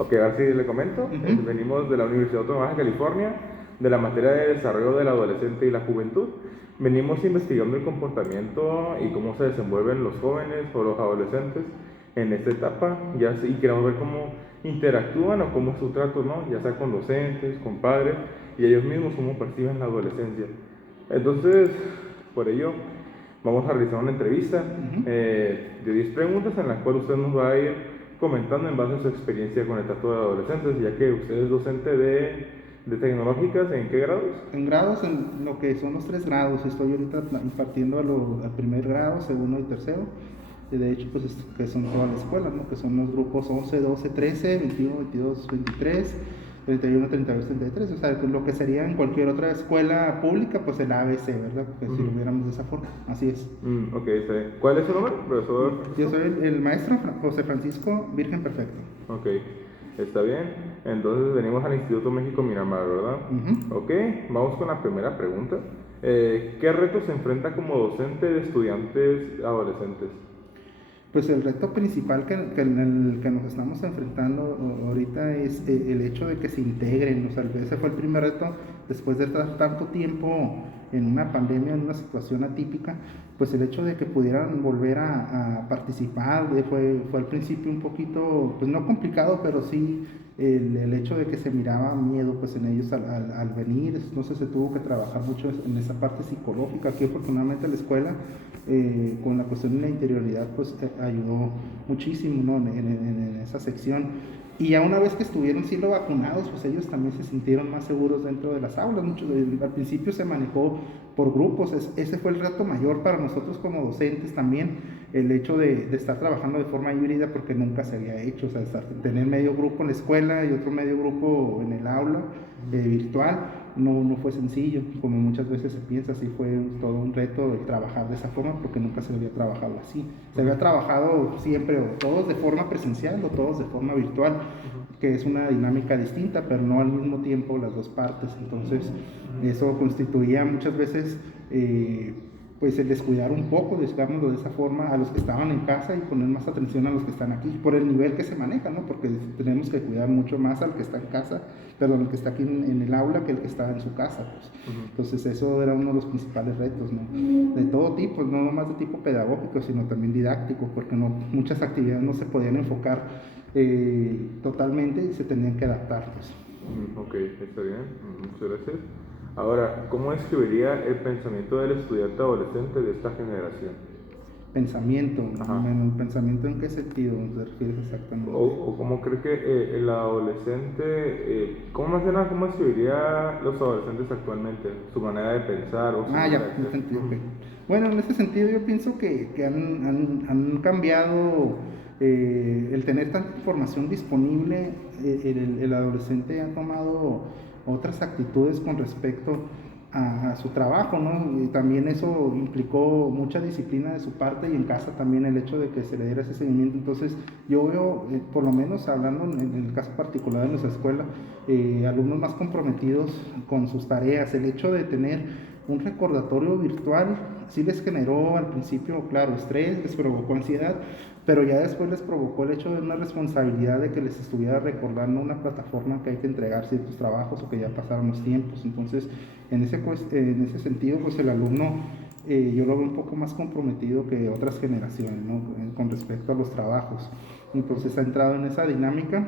Ok, ahora sí le comento. Venimos de la Universidad Autónoma de California, de la materia de desarrollo del adolescente y la juventud. Venimos investigando el comportamiento y cómo se desenvuelven los jóvenes o los adolescentes en esta etapa, y queremos ver cómo interactúan o cómo es su trato, ¿no? Ya sea con docentes, con padres y ellos mismos cómo perciben la adolescencia. Entonces, por ello, vamos a realizar una entrevista de 10 preguntas en la cual usted nos va a ir comentando en base a su experiencia con el trato de adolescentes, ya que usted es docente de tecnológicas. ¿En qué grados? En grados, en lo que son los 3 grados, estoy ahorita impartiendo al primer grado, segundo y tercero. Y de hecho, pues que son toda la escuela, ¿no? Que son los grupos 11, 12, 13, 21, 22, 23, 31, 32, 33. O sea, lo que sería en cualquier otra escuela pública, pues el ABC, ¿verdad? Porque si lo viéramos de esa forma, así es. Ok, está bien. ¿Cuál es su nombre, profesor Yo Francisco? soy el maestro José Francisco Virgen Perfecto. Ok, está bien. Entonces venimos al Instituto México Miramar, ¿verdad? Ujú. Ok, vamos con la primera pregunta. ¿Qué retos se enfrenta como docente de estudiantes adolescentes? Pues el reto principal en el que nos estamos enfrentando ahorita es el hecho de que se integren. O sea, ese fue el primer reto después de estar tanto tiempo en una pandemia, en una situación atípica. Pues el hecho de que pudieran volver a participar fue al principio un poquito, pues no complicado, pero sí el hecho de que se miraba miedo pues en ellos al venir. Entonces se tuvo que trabajar mucho en esa parte psicológica. Aquí afortunadamente la escuela con la cuestión de la interioridad pues ayudó muchísimo, ¿no? En esa sección. Y ya una vez que estuvieron siendo vacunados, pues ellos también se sintieron más seguros dentro de las aulas. Al principio se manejó por grupos. Ese fue el reto mayor para nosotros como docentes también, el hecho de estar trabajando de forma híbrida, porque nunca se había hecho. O sea, tener medio grupo en la escuela y otro medio grupo en el aula virtual. No fue sencillo, como muchas veces se piensa. Sí, fue todo un reto el trabajar de esa forma, porque nunca se había trabajado así. Se había trabajado siempre o todos de forma presencial o todos de forma virtual, que es una dinámica distinta, pero no al mismo tiempo las dos partes. Entonces eso constituía muchas veces pues el descuidar un poco, digámoslo de esa forma, a los que estaban en casa y poner más atención a los que están aquí, por el nivel que se maneja, ¿no? Porque tenemos que cuidar mucho más al que está en casa, perdón, el que está aquí en el aula, que el que está en su casa, pues. Entonces eso era uno de los principales retos, ¿no? De todo tipo, no nomás de tipo pedagógico, sino también didáctico, porque muchas actividades no se podían enfocar totalmente y se tenían que adaptar, pues. Ok, está bien. Muchas gracias. Ahora, ¿cómo describiría el pensamiento del estudiante adolescente de esta generación? Pensamiento, Ajá. bueno, ¿el pensamiento en qué sentido te refieres O, exactamente? o cómo cree que el adolescente, ¿cómo más que nada, cómo describiría los adolescentes actualmente? Su manera de pensar o su Ah, manera ya, de me ser. entendí, ok. Bueno, en ese sentido yo pienso que han cambiado el tener tanta información disponible. El adolescente ha tomado otras actitudes con respecto a su trabajo, ¿no? Y también eso implicó mucha disciplina de su parte, y en casa también el hecho de que se le diera ese seguimiento. Entonces yo veo, por lo menos hablando en el caso particular de nuestra escuela, alumnos más comprometidos con sus tareas. El hecho de tener un recordatorio virtual sí les generó al principio, claro, estrés, les provocó ansiedad, pero ya después les provocó el hecho de una responsabilidad de que les estuviera recordando una plataforma que hay que entregar ciertos trabajos o que ya pasaron los tiempos. Entonces, en ese sentido, pues el alumno yo lo veo un poco más comprometido que otras generaciones, ¿no? Con respecto a los trabajos. Entonces ha entrado en esa dinámica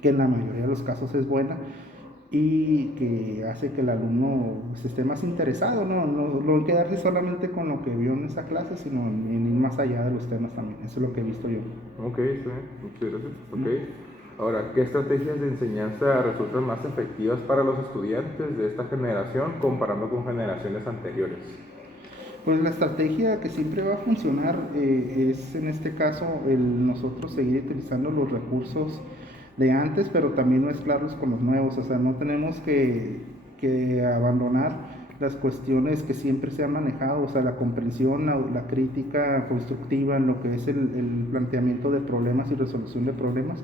que en la mayoría de los casos es buena, y que hace que el alumno pues, esté más interesado, no en quedarse solamente con lo que vio en esa clase, sino en ir más allá de los temas también. Eso es lo que he visto yo. Ok, está bien. Muchas gracias. Ok. Ahora, ¿qué estrategias de enseñanza resultan más efectivas para los estudiantes de esta generación comparando con generaciones anteriores? Pues la estrategia que siempre va a funcionar es en este caso el nosotros seguir utilizando los recursos de antes, pero también mezclarlos con los nuevos. O sea, no tenemos que abandonar las cuestiones que siempre se han manejado. O sea, la comprensión, la crítica constructiva en lo que es el planteamiento de problemas y resolución de problemas.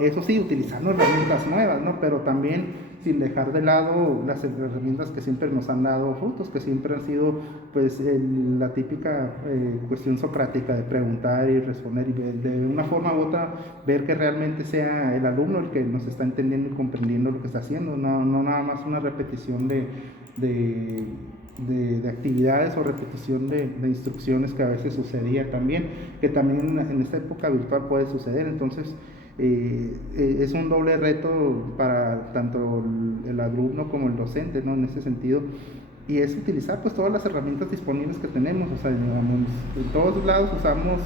Eso sí, utilizando herramientas nuevas, ¿no? Pero también sin dejar de lado las herramientas que siempre nos han dado frutos, que siempre han sido pues la típica cuestión socrática de preguntar y responder y de una forma u otra ver que realmente sea el alumno el que nos está entendiendo y comprendiendo lo que está haciendo, no nada más una repetición de, de actividades o repetición de instrucciones que a veces sucedía también, que también en esta época virtual puede suceder. Entonces es un doble reto para tanto el alumno como el docente, ¿no? En ese sentido, y es utilizar pues todas las herramientas disponibles que tenemos. O sea, digamos, en todos lados usamos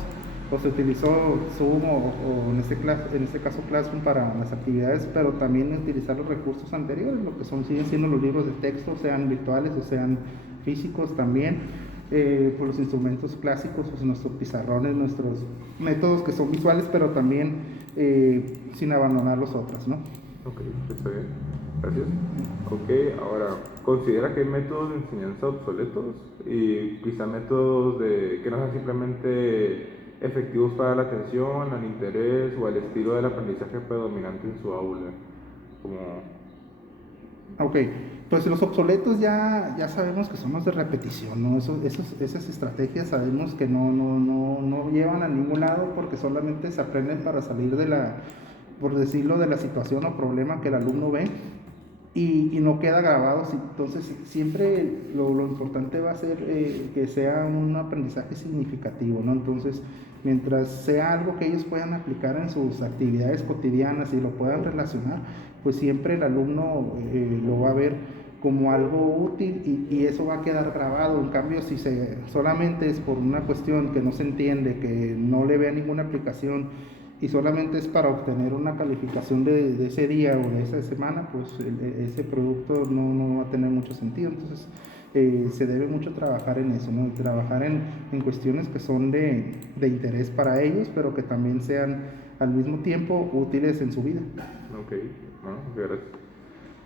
o se utilizó Zoom o en este caso Classroom para las actividades, pero también utilizar los recursos anteriores, lo que siguen siendo los libros de texto, sean virtuales o sean físicos también. Por los instrumentos clásicos, pues nuestros pizarrones, nuestros métodos que son visuales, pero también sin abandonar los otros, ¿no? Ok, está bien, gracias. Ok, ahora, ¿considera que hay métodos de enseñanza obsoletos y quizá métodos que no sean simplemente efectivos para la atención, al interés o al estilo del aprendizaje predominante en su aula? Como... Ok, pues los obsoletos ya sabemos que son los de repetición, ¿no? Esas estrategias sabemos que no llevan a ningún lado porque solamente se aprenden para salir por decirlo, de la situación o problema que el alumno ve y no queda grabado. Entonces siempre lo importante va a ser que sea un aprendizaje significativo, ¿no? Entonces, mientras sea algo que ellos puedan aplicar en sus actividades cotidianas y lo puedan relacionar, pues siempre el alumno lo va a ver como algo útil y eso va a quedar grabado. En cambio, si solamente es por una cuestión que no se entiende, que no le vea ninguna aplicación y solamente es para obtener una calificación de ese día o de esa semana, pues ese producto no va a tener mucho sentido. Entonces se debe mucho trabajar en eso, ¿no? Y trabajar en cuestiones que son de interés para ellos, pero que también sean al mismo tiempo útiles en su vida. Ok, bueno, gracias.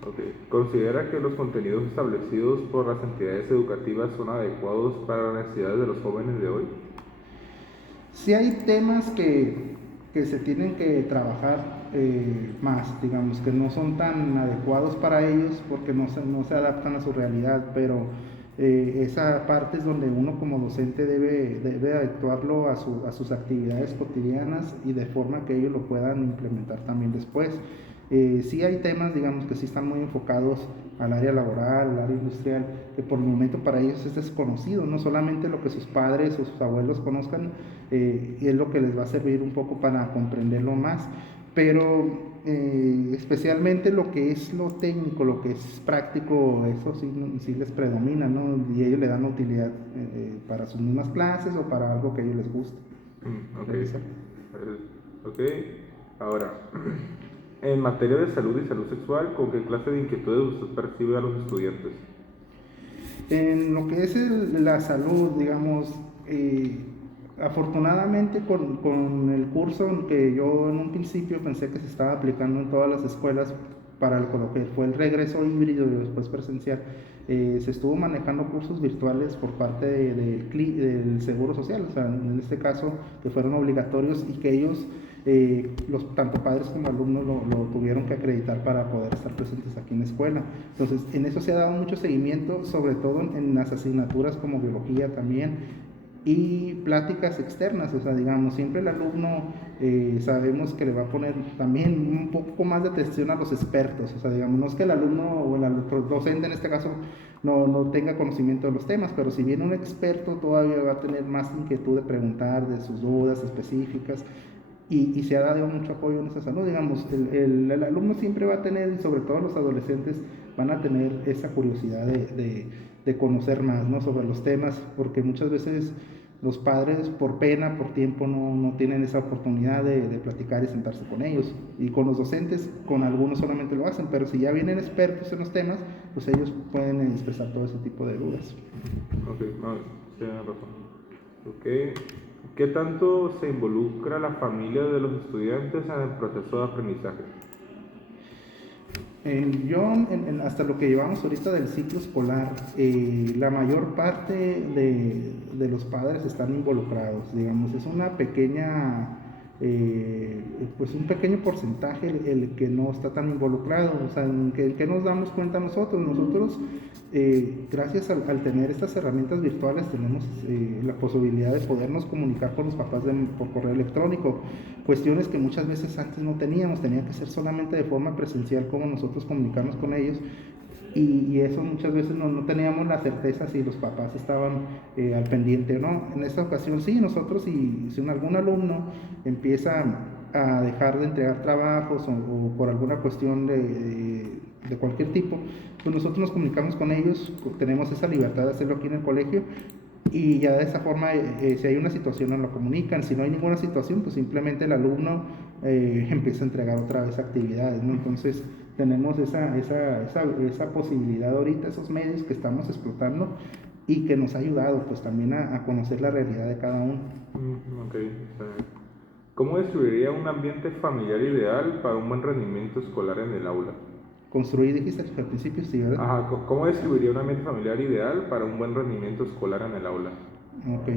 Okay. ¿Considera que los contenidos establecidos por las entidades educativas son adecuados para las necesidades de los jóvenes de hoy? Sí hay temas que se tienen que trabajar más, digamos, que no son tan adecuados para ellos porque no se adaptan a su realidad, pero esa parte es donde uno como docente debe adecuarlo a sus actividades cotidianas y de forma que ellos lo puedan implementar también después. Sí hay temas, digamos, que sí están muy enfocados al área laboral, al área industrial, que por el momento para ellos es desconocido, no solamente lo que sus padres o sus abuelos conozcan, y es lo que les va a servir un poco para comprenderlo más, pero especialmente lo que es lo técnico, lo que es práctico, eso sí les predomina, ¿no? Y ellos le dan utilidad para sus mismas clases o para algo que a ellos les guste. Ok, ahora, en materia de salud y salud sexual, ¿con qué clase de inquietudes usted percibe a los estudiantes? En lo que es la salud, digamos, afortunadamente con el curso que yo en un principio pensé que se estaba aplicando en todas las escuelas para lo que fue el regreso híbrido y después presencial, se estuvo manejando cursos virtuales por parte del Seguro Social, o sea, en este caso que fueron obligatorios y que ellos, tanto padres como alumnos, lo tuvieron que acreditar para poder estar presentes aquí en la escuela. Entonces, en eso se ha dado mucho seguimiento, sobre todo en las asignaturas como biología también, y pláticas externas. O sea, digamos, siempre el alumno sabemos que le va a poner también un poco más de atención a los expertos. O sea, digamos, no es que el alumno o el docente en este caso no tenga conocimiento de los temas, pero si viene un experto todavía va a tener más inquietud de preguntar de sus dudas específicas. Y se ha dado mucho apoyo en esa salud. Digamos, el alumno siempre va a tener, y sobre todo los adolescentes, van a tener esa curiosidad de conocer más, ¿no? Sobre los temas, porque muchas veces los padres, por pena, por tiempo, no tienen esa oportunidad de platicar y sentarse con ellos. Y con los docentes, con algunos solamente lo hacen, pero si ya vienen expertos en los temas, pues ellos pueden expresar todo ese tipo de dudas. Ok, no, tiene razón. Okay. ¿Qué tanto se involucra la familia de los estudiantes en el proceso de aprendizaje? Hasta lo que llevamos ahorita del ciclo escolar, la mayor parte de los padres están involucrados. Digamos, es una pequeña pues un pequeño porcentaje el que no está tan involucrado. O sea, ¿en qué nos damos cuenta nosotros? Nosotros, gracias al tener estas herramientas virtuales, tenemos la posibilidad de podernos comunicar con los papás por correo electrónico, cuestiones que muchas veces antes no teníamos, tenía que ser solamente de forma presencial como nosotros comunicarnos con ellos. Y eso muchas veces no teníamos la certeza si los papás estaban al pendiente o no. En esta ocasión sí, nosotros si algún alumno empieza a dejar de entregar trabajos o por alguna cuestión de cualquier tipo, pues nosotros nos comunicamos con ellos, tenemos esa libertad de hacerlo aquí en el colegio y ya de esa forma, si hay una situación nos lo comunican, si no hay ninguna situación, pues simplemente el alumno empieza a entregar otra vez actividades, ¿no? Entonces tenemos esa posibilidad ahorita, esos medios que estamos explotando y que nos ha ayudado pues también a conocer la realidad de cada uno. Ok, ¿cómo describiría un ambiente familiar ideal para un buen rendimiento escolar en el aula? Construir, dijiste al principio, sí, ¿verdad? Ajá, ¿cómo describiría un ambiente familiar ideal para un buen rendimiento escolar en el aula? Ok,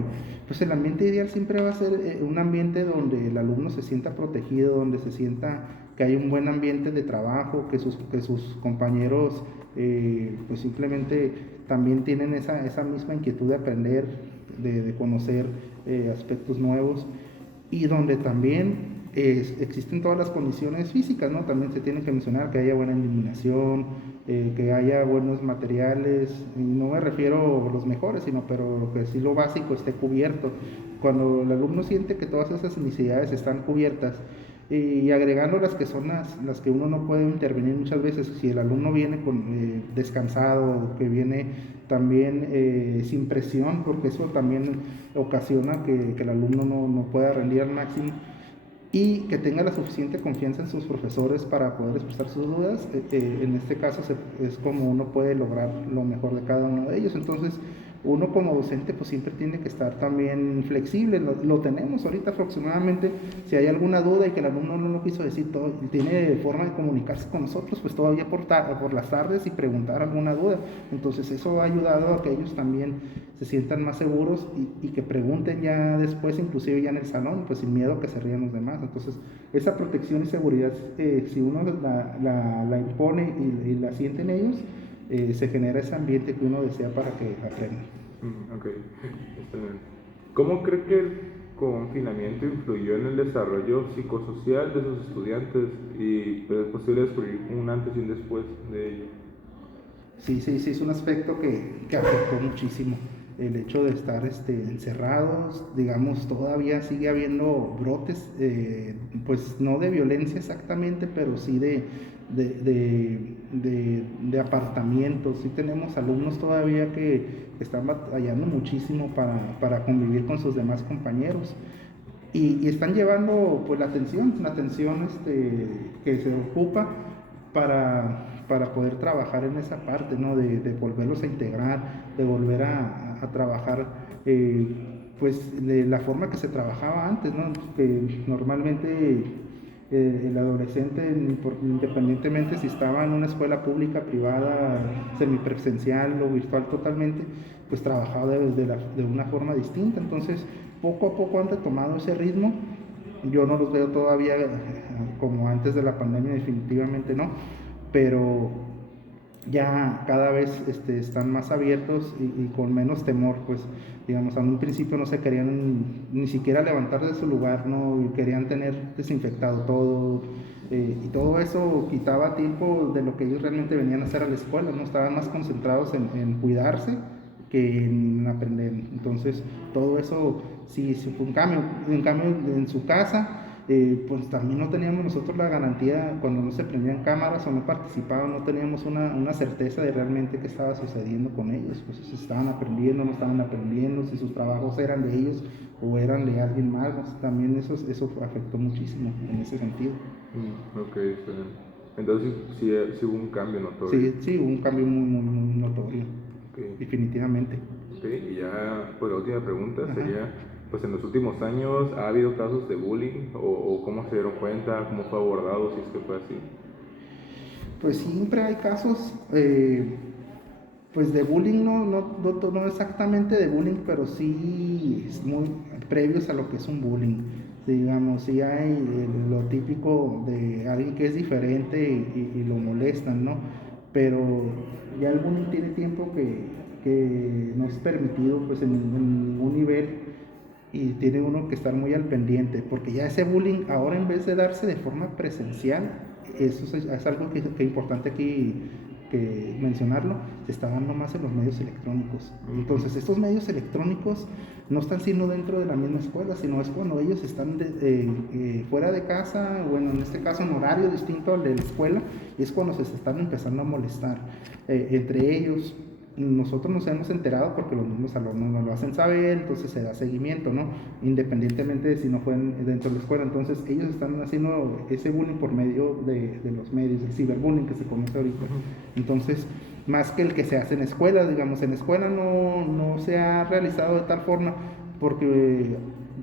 pues el ambiente ideal siempre va a ser un ambiente donde el alumno se sienta protegido, donde se sienta que hay un buen ambiente de trabajo, que sus compañeros pues simplemente también tienen esa misma inquietud de aprender, de conocer aspectos nuevos y donde también existen todas las condiciones físicas, ¿no? También se tiene que mencionar que haya buena iluminación, que haya buenos materiales, y no me refiero a los mejores, sino pero que sí lo básico esté cubierto. Cuando el alumno siente que todas esas necesidades están cubiertas, y agregando las que son las que uno no puede intervenir muchas veces, si el alumno viene descansado, que viene también sin presión, porque eso también ocasiona que el alumno no pueda rendir al máximo, y que tenga la suficiente confianza en sus profesores para poder expresar sus dudas, en este caso es como uno puede lograr lo mejor de cada uno de ellos. Entonces, uno como docente pues siempre tiene que estar también flexible, lo tenemos ahorita aproximadamente, si hay alguna duda y que el alumno no lo quiso decir todo, tiene forma de comunicarse con nosotros, pues todavía por las tardes y preguntar alguna duda. Entonces eso ha ayudado a que ellos también se sientan más seguros y que pregunten ya después, inclusive ya en el salón, pues sin miedo a que se rían los demás. Entonces esa protección y seguridad, si uno la impone y la siente en ellos, se genera ese ambiente que uno desea para que aprendan. Ok, está bien. ¿Cómo cree que el confinamiento influyó en el desarrollo psicosocial de sus estudiantes y es posible descubrir un antes y un después de ello? Sí, es un aspecto que afectó muchísimo. El hecho de estar encerrados, digamos, todavía sigue habiendo brotes, pues no de violencia exactamente, pero sí de apartamientos. Sí tenemos alumnos todavía que están batallando muchísimo para convivir con sus demás compañeros. Y están llevando pues la atención que se ocupa para poder trabajar en esa parte, ¿no? De volverlos a integrar, de volver a trabajar pues de la forma que se trabajaba antes, ¿no? Que normalmente el adolescente, independientemente si estaba en una escuela pública, privada, semipresencial o virtual totalmente, pues trabajaba de una forma distinta. Entonces, poco a poco han retomado ese ritmo. Yo no los veo todavía como antes de la pandemia, definitivamente no, pero ya cada vez están más abiertos y con menos temor, pues digamos, a un principio no se querían ni siquiera levantar de su lugar, no, y querían tener desinfectado todo, y todo eso quitaba tiempo de lo que ellos realmente venían a hacer a la escuela, no estaban más concentrados en cuidarse que en aprender. Entonces todo eso sí fue un cambio en su casa. Pues también no teníamos nosotros la garantía cuando no se prendían cámaras o no participaban, no teníamos una certeza de realmente qué estaba sucediendo con ellos, pues si estaban aprendiendo, no estaban aprendiendo, si sus trabajos eran de ellos o eran de alguien más, pues también eso afectó muchísimo en ese sentido. Ok, está bien. Entonces sí hubo un cambio notorio. Sí, hubo un cambio muy notorio, Okay. definitivamente. Y ya, pues la última pregunta Ajá. sería, pues en los últimos años, ¿ha habido casos de bullying o cómo se dieron cuenta, cómo fue abordado, si es que fue así? Pues siempre hay casos, pues de bullying, no exactamente de bullying, pero sí muy previos a lo que es un bullying. digamos, sí hay lo típico de alguien que es diferente y lo molestan, ¿no? Pero ya el bullying tiene tiempo que no es permitido pues en ningún nivel y tiene uno que estar muy al pendiente, porque ya ese bullying ahora en vez de darse de forma presencial, eso es algo que es importante aquí que mencionarlo, se está dando más en los medios electrónicos. Entonces, estos medios electrónicos no están siendo dentro de la misma escuela, sino es cuando ellos están fuera de casa, bueno, en este caso en horario distinto al de la escuela, y es cuando se están empezando a molestar entre ellos. Nosotros nos hemos enterado porque los mismos alumnos nos lo hacen saber, entonces se da seguimiento, ¿no? Independientemente de si no fue dentro de la escuela. Entonces ellos están haciendo ese bullying por medio de los medios, el ciberbullying que se conoce ahorita. Entonces, más que el que se hace en escuela, digamos, en escuela no se ha realizado de tal forma porque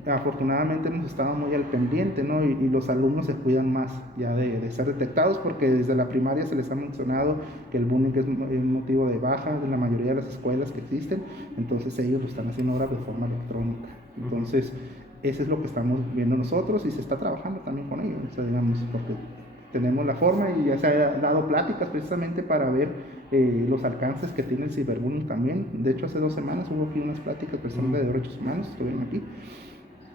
afortunadamente hemos estado muy al pendiente, ¿no? Y los alumnos se cuidan más ya de ser detectados porque desde la primaria se les ha mencionado que el bullying es un motivo de baja en la mayoría de las escuelas que existen, entonces ellos lo están haciendo ahora de forma electrónica. Entonces, eso es lo que estamos viendo nosotros y se está trabajando también con ellos, o sea, digamos, porque tenemos la forma y ya se ha dado pláticas precisamente para ver los alcances que tiene el ciberbullying también. De hecho, hace 2 semanas hubo aquí unas pláticas precisamente de derechos humanos, estuvieron aquí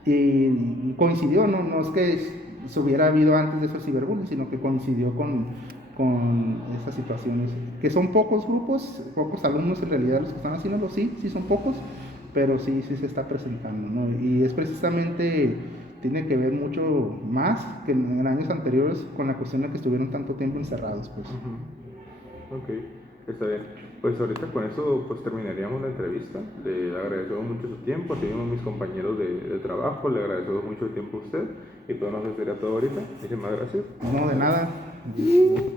y coincidió, no es que se hubiera habido antes de eso el ciberbullying, sino que coincidió con esas situaciones, que son pocos grupos, pocos alumnos en realidad los que están haciéndolo, sí son pocos, pero sí se está presentando, ¿no? Y es precisamente, tiene que ver mucho más que en años anteriores con la cuestión de que estuvieron tanto tiempo encerrados, pues. Ok, está bien. Pues ahorita con eso pues terminaríamos la entrevista. Le agradezco mucho su tiempo, así mismo mis compañeros de trabajo, le agradezco mucho el tiempo a usted y pues no sé, sería todo ahorita. Muchísimas gracias. No, de nada.